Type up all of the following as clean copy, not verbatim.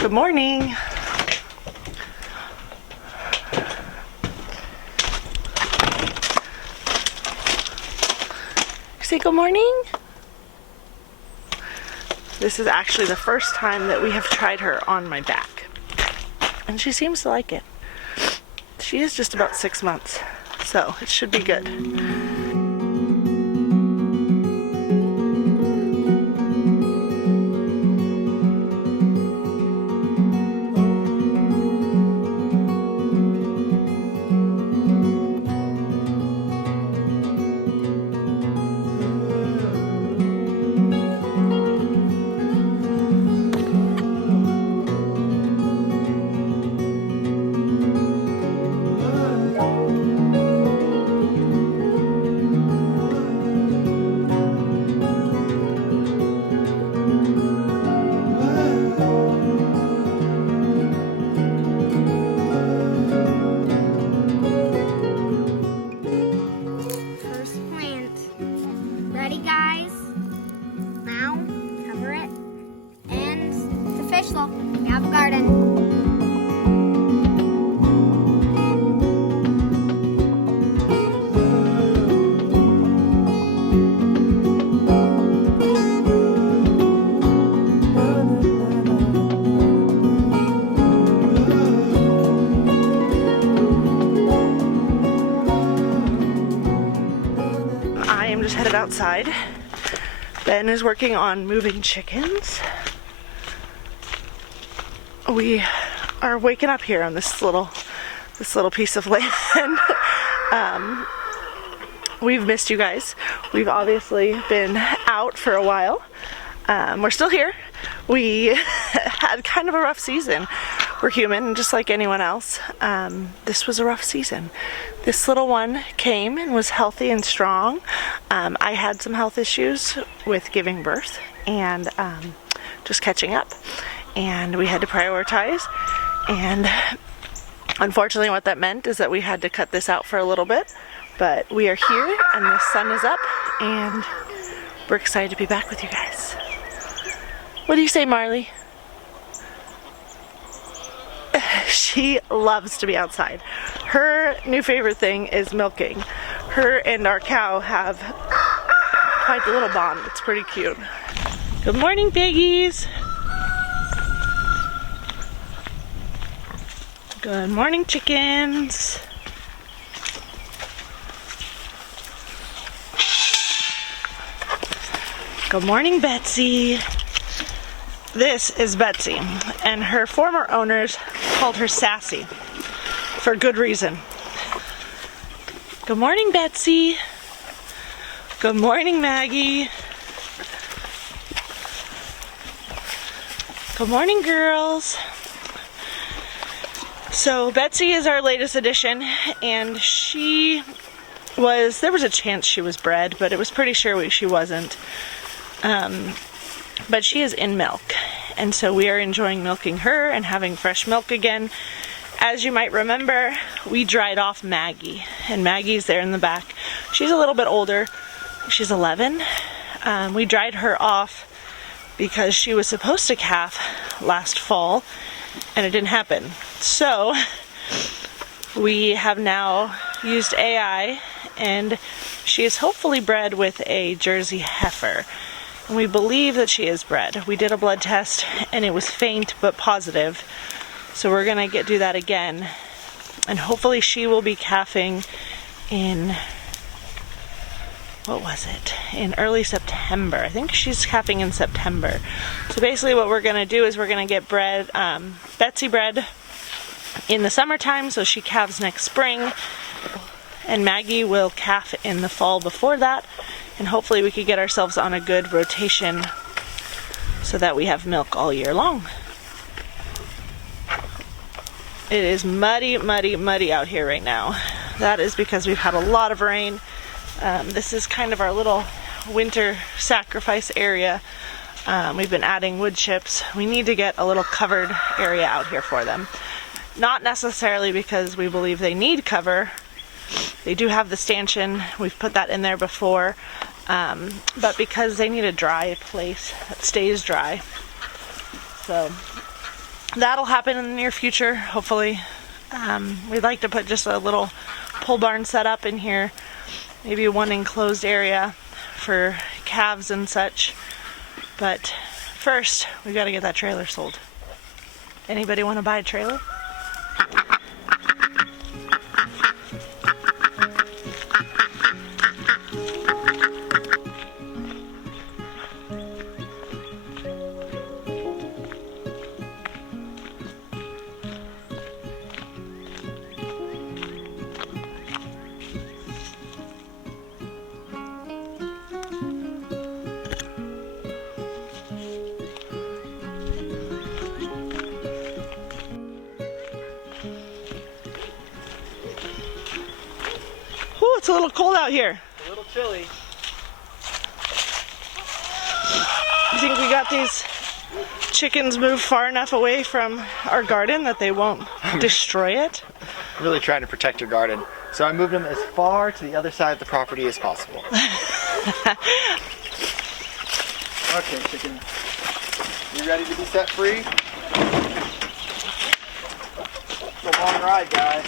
Good morning. Say good morning. This is actually the first time that we have tried her on my back, and she seems to like it. She is just about 6 months, so it should be good. We have a garden. I am just headed outside. Ben is working on moving chickens. We are waking up here on this little piece of land. We've missed you guys. We've obviously been out for a while. We're still here. We had kind of a rough season. We're human, just like anyone else. This was a rough season. This little one came and was healthy and strong. I had some health issues with giving birth and just catching up. And we had to prioritize, and unfortunately what that meant is that we had to cut this out for a little bit, but we are here and the sun is up and we're excited to be back with you guys. What do you say, Marley? She loves to be outside. Her new favorite thing is milking. Her and our cow have quite a little bond. It's pretty cute. Good morning, piggies. Good morning, chickens. Good morning, Betsy. This is Betsy, and her former owners called her Sassy for good reason. Good morning, Betsy. Good morning, Maggie. Good morning, girls. So Betsy is our latest addition, and there was a chance she was bred, but it was pretty sure she wasn't. But she is in milk, and so we are enjoying milking her and having fresh milk again. As you might remember, we dried off Maggie, and Maggie's there in the back. She's a little bit older. She's 11. We dried her off because she was supposed to calf last fall, and it didn't happen. So we have now used AI, and she is hopefully bred with a Jersey heifer. And we believe that she is bred. We did a blood test and it was faint but positive. So we're gonna do that again. And hopefully she will be calving in, in early September. I think she's calving in September. So basically what we're gonna do is we're gonna get Betsy bred in the summertime, so she calves next spring, and Maggie will calf in the fall before that, and hopefully we could get ourselves on a good rotation so that we have milk all year long. It is muddy, muddy, muddy out here right now. That is because we've had a lot of rain. This is kind of our little winter sacrifice area. We've been adding wood chips. We need to get a little covered area out here for them. Not necessarily because we believe they need cover. They do have the stanchion. We've put that in there before. But because they need a dry place that stays dry. So that'll happen in the near future, hopefully. We'd like to put just a little pole barn set up in here, maybe one enclosed area for calves and such. But first, we've got to get that trailer sold. Anybody want to buy a trailer? Ooh, it's a little cold out here. A little chilly. You think we got these chickens moved far enough away from our garden that they won't destroy it? I'm really trying to protect your garden. So I moved them as far to the other side of the property as possible. Okay, chicken. You ready to be set free? It's a long ride, guys.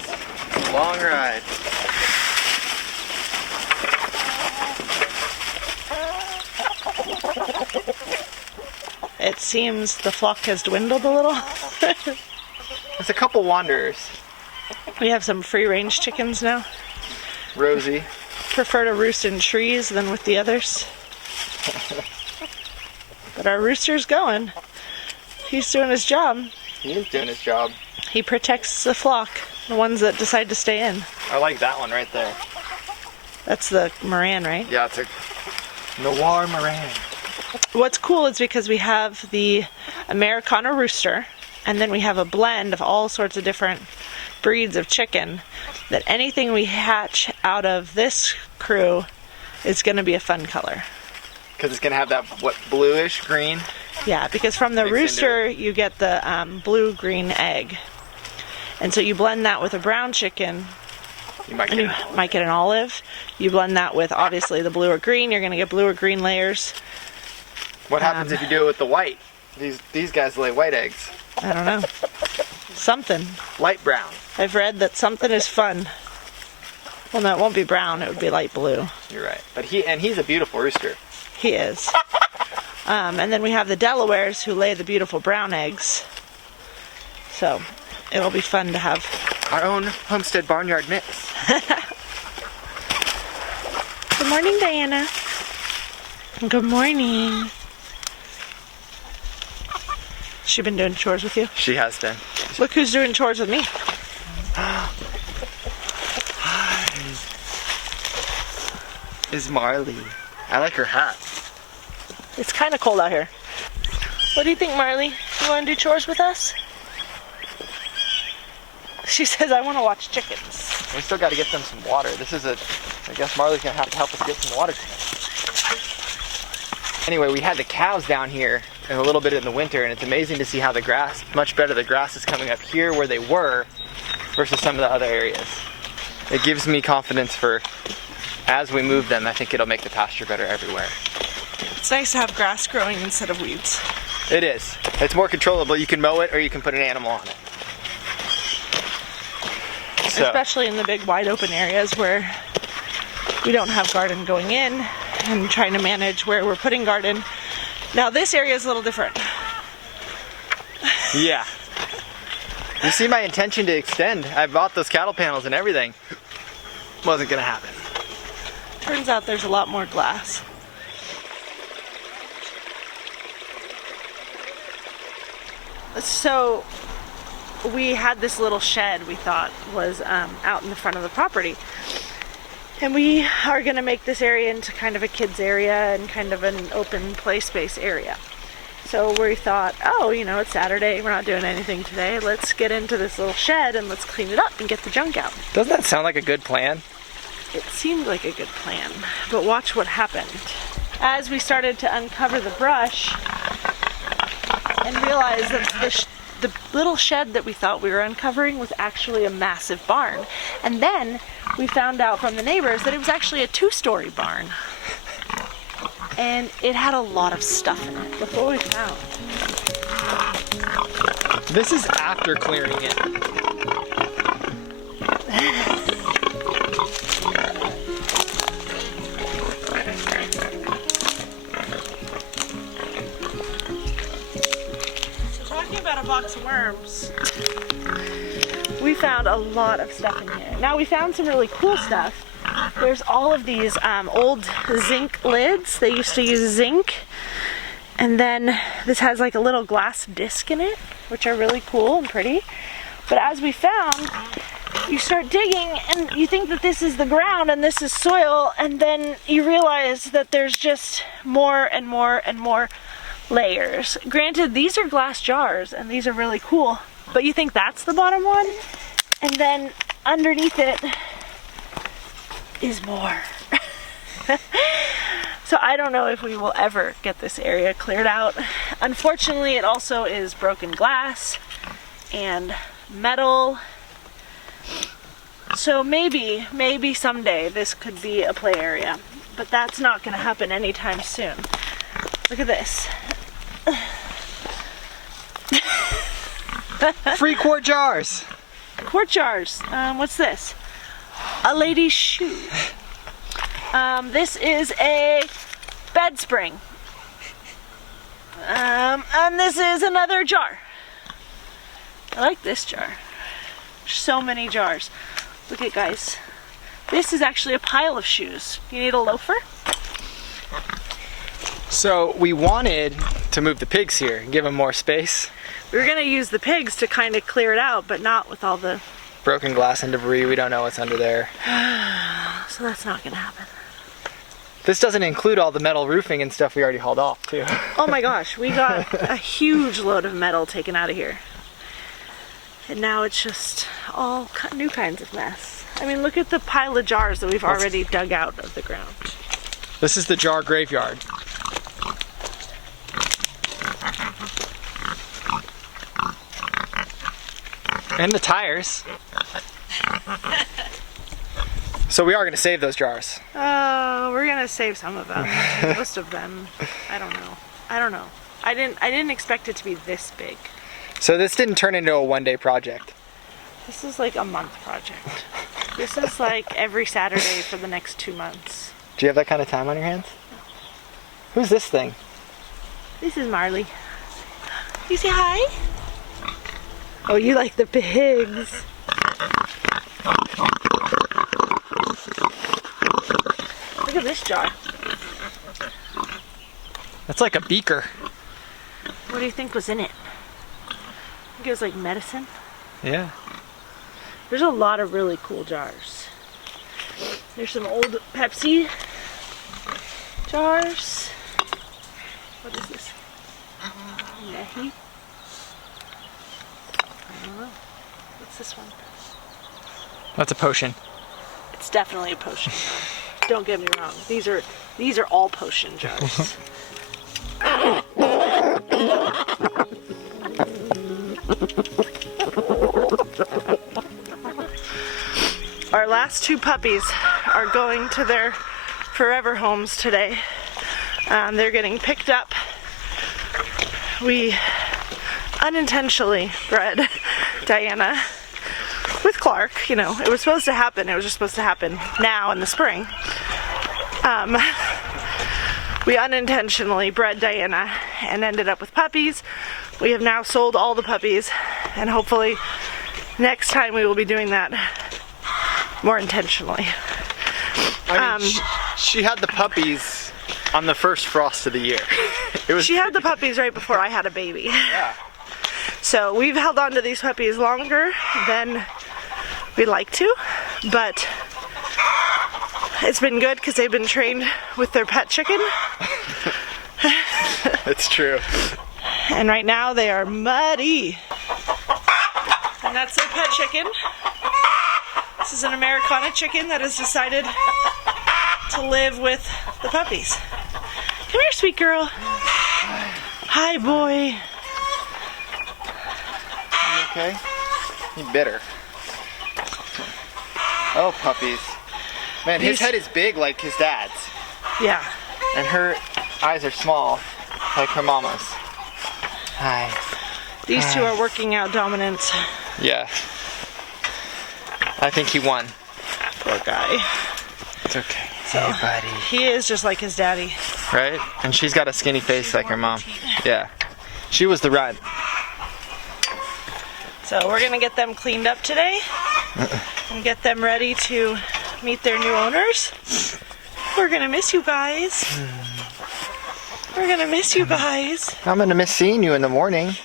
It's a long ride. It seems the flock has dwindled a little. There's a couple wanderers. We have some free-range chickens now. Rosie. Prefer to roost in trees than with the others. But our rooster's going. He's doing his job. He is doing his job. He protects the flock, the ones that decide to stay in. I like that one right there. That's the Moran, right? Yeah, it's a Noir Moran. What's cool is because we have the Americana rooster, and then we have a blend of all sorts of different breeds of chicken, that anything we hatch out of this crew is going to be a fun color. Because it's going to have that, what, bluish green? Yeah, because from the rooster you get the blue-green egg. And so you blend that with a brown chicken, You might and get you it. might get an olive. You blend that with, obviously, the blue or green. You're going to get blue or green layers. What happens if you do it with the white? These guys lay white eggs. I don't know. Something. Light brown. I've read that something is fun. Well, no, it won't be brown. It would be light blue. You're right. But he's a beautiful rooster. He is. And then we have the Delawares who lay the beautiful brown eggs. So it'll be fun to have. Our own homestead barnyard mix. Good morning, Diana. Good morning. She been doing chores with you? She has been. Look who's doing chores with me. Is Marley. I like her hat. It's kind of cold out here. What do you think, Marley? You want to do chores with us? She says, I want to watch chickens. We still got to get them some water. I guess Marley's going to have to help us get some water tonight. Anyway, we had the cows down here and a little bit in the winter, and it's amazing to see how much better the grass is coming up here where they were versus some of the other areas. It gives me confidence for, as we move them, I think it'll make the pasture better everywhere. It's nice to have grass growing instead of weeds. It is. It's more controllable. You can mow it or you can put an animal on it. So, Especially in the big wide open areas where we don't have garden going in and trying to manage where we're putting garden. Now this area is a little different. yeah. You see my intention to extend. I bought those cattle panels and everything. Wasn't gonna happen. Turns out there's a lot more glass. So we had this little shed we thought was out in the front of the property. And we are going to make this area into kind of a kids area and kind of an open play space area. So we thought, oh, it's Saturday, we're not doing anything today. Let's get into this little shed and let's clean it up and get the junk out. Doesn't that sound like a good plan? It seemed like a good plan, but watch what happened. As we started to uncover the brush and realized that the little shed that we thought we were uncovering was actually a massive barn. And then we found out from the neighbors that it was actually a 2-story barn. And it had a lot of stuff in it. Look what we found. This is after clearing it. So talking about a box of worms, we found a lot of stuff in here. Now we found some really cool stuff. There's all of these old zinc lids. They used to use zinc. And then this has like a little glass disc in it, which are really cool and pretty. But as we found, you start digging and you think that this is the ground and this is soil, and then you realize that there's just more and more and more layers. Granted, these are glass jars and these are really cool, but you think that's the bottom one, and then underneath it is more. So I don't know if we will ever get this area cleared out. Unfortunately, it also is broken glass and metal. So maybe someday this could be a play area, but that's not going to happen anytime soon. Look at this. Free quart jars. Quart jars. What's this? A lady's shoe. This is a bed spring. And this is another jar. I like this jar. So many jars. Look at, guys. This is actually a pile of shoes. You need a loafer? So we wanted to move the pigs here and give them more space. We were gonna use the pigs to kind of clear it out, but not with all the... Broken glass and debris, we don't know what's under there. So that's not gonna happen. This doesn't include all the metal roofing and stuff we already hauled off too. Oh my gosh, we got a huge load of metal taken out of here. And now it's just all new kinds of mess. I mean, look at the pile of jars that we've already dug out of the ground. This is the jar graveyard. And the tires. So we are going to save those jars. We're gonna save some of them. Most of them. I don't know. I didn't expect it to be this big. So this didn't turn into a one-day project. This is like a month project. This is like every Saturday for the next 2 months. Do you have that kind of time on your hands? Who's this thing? This is Marley. You say hi? Oh, you like the pigs. Look at this jar. That's like a beaker. What do you think was in it? I think it was like medicine. Yeah. There's a lot of really cool jars. There's some old Pepsi jars. What is this? Mehi? I don't know. What's this one? That's a potion. It's definitely a potion jar. Don't get me wrong. These are all potion jars. Our last 2 puppies are going to their forever homes today. They're getting picked up. We unintentionally bred Diana with Clark. You know, it was supposed to happen. It was just supposed to happen now in the spring. We unintentionally bred Diana and ended up with puppies. We have now sold all the puppies, and hopefully next time we will be doing that more intentionally. I mean, she had the puppies on the first frost of the year. She had the puppies right before I had a baby. Yeah. So we've held on to these puppies longer than we like to, but it's been good because they've been trained with their pet chicken. It's true. And right now they are muddy. And that's their pet chicken. This is an Americana chicken that has decided to live with the puppies. Come here, sweet girl. Hi, boy. You okay? You bitter. Oh, puppies. Man, his head is big like his dad's. Yeah. And her eyes are small, like her mama's. Hi. These two are working out dominance. Yeah. I think he won. Poor guy. It's okay. So, hey, buddy. He is just like his daddy. Right? And she's got a skinny face like her mom. Yeah. She was the run. So we're gonna get them cleaned up today and get them ready to meet their new owners. We're gonna miss you guys. We're gonna miss you guys. I'm gonna miss seeing you in the morning.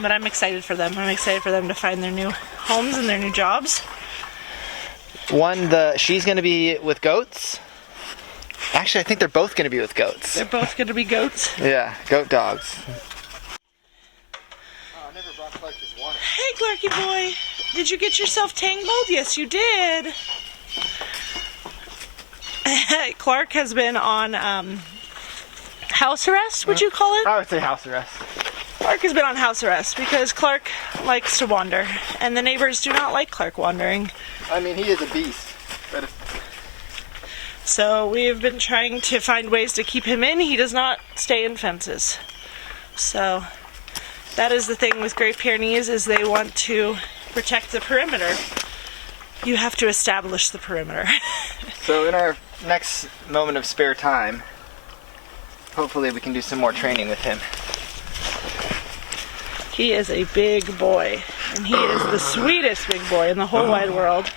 But I'm excited for them. I'm excited for them to find their new homes and their new jobs. She's gonna be with goats. Actually, I think they're both gonna be with goats. They're both gonna be goats. Yeah, goat dogs. Oh, I never brought Clark his water. Hey, Clarky boy. Did you get yourself tangled? Yes, you did. Clark has been on house arrest, would you call it? I would say house arrest. Clark has been on house arrest because Clark likes to wander, and the neighbors do not like Clark wandering. I mean, he is a beast. But So we've been trying to find ways to keep him in. He does not stay in fences. So that is the thing with Great Pyrenees, is they want to protect the perimeter. You have to establish the perimeter. So in our next moment of spare time, hopefully we can do some more training with him. He is a big boy, and he is the sweetest big boy in the whole wide world.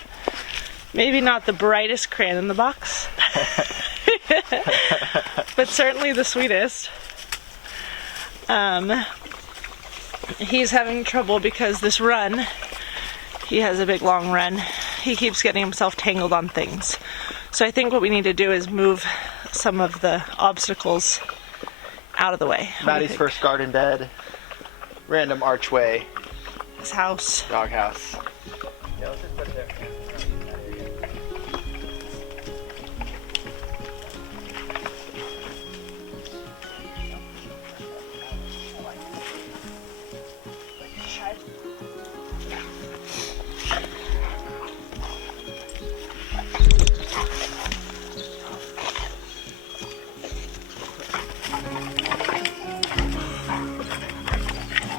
Maybe not the brightest crayon in the box, but certainly the sweetest. He's having trouble because this run, he has a big long run. He keeps getting himself tangled on things. So I think what we need to do is move some of the obstacles out of the way. What do you Maddie's think? first garden bed, random archway, His house. doghouse. Yeah, let's just put it there.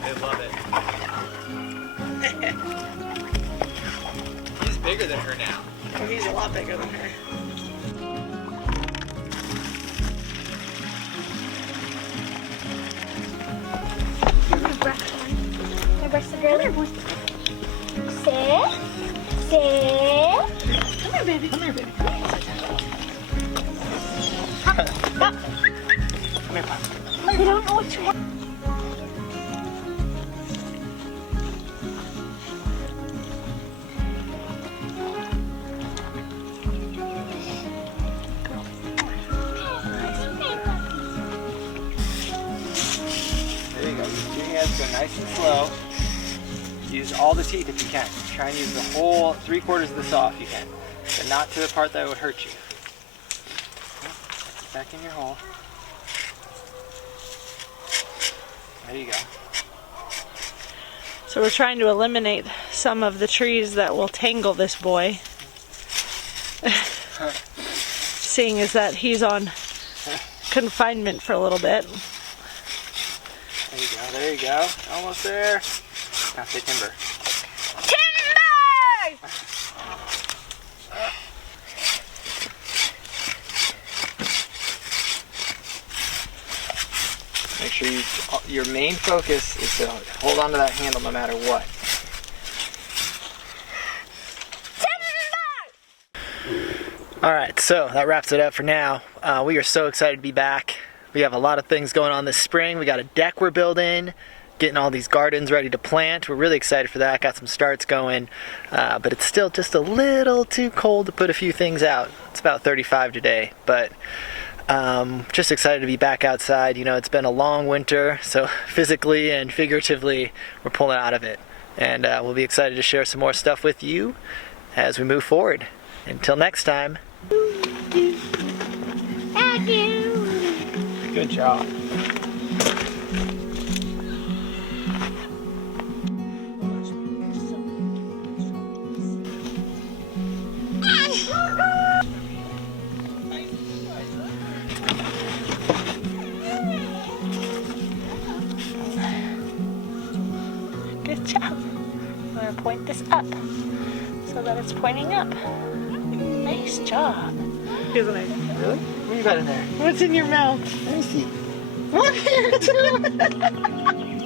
They love it. He's bigger than her now. Oh, he's a lot bigger than her. My brush the girly boy. Sit. Sit. Come here, baby. Come here, baby. Come here, Pop. I don't know what you want. There you go. Use your hands, go nice and slow. Use all the teeth if you can. Try and use the whole 3/4 of the saw if you can, but not to the part that would hurt you. Back in your hole. There you go. So we're trying to eliminate some of the trees that will tangle this boy. Seeing as that he's on confinement for a little bit. There you go. There you go. Almost there. Now say timber. Timber! Make sure your main focus is to hold on to that handle no matter what. All right, so that wraps it up for now. We are so excited to be back. We have a lot of things going on this spring. We got a deck we're building, getting all these gardens ready to plant. We're really excited for that. Got some starts going, but it's still just a little too cold to put a few things out. It's about 35 today, but just excited to be back outside. You know, it's been a long winter, so physically and figuratively, we're pulling out of it. And we'll be excited to share some more stuff with you as we move forward. Until next time. Thank you. Good job. Good job. I'm gonna point this up so that it's pointing up. Nice job. Isn't it? Really? What do you got in there? What's in your mouth? Let me see. What are you doing?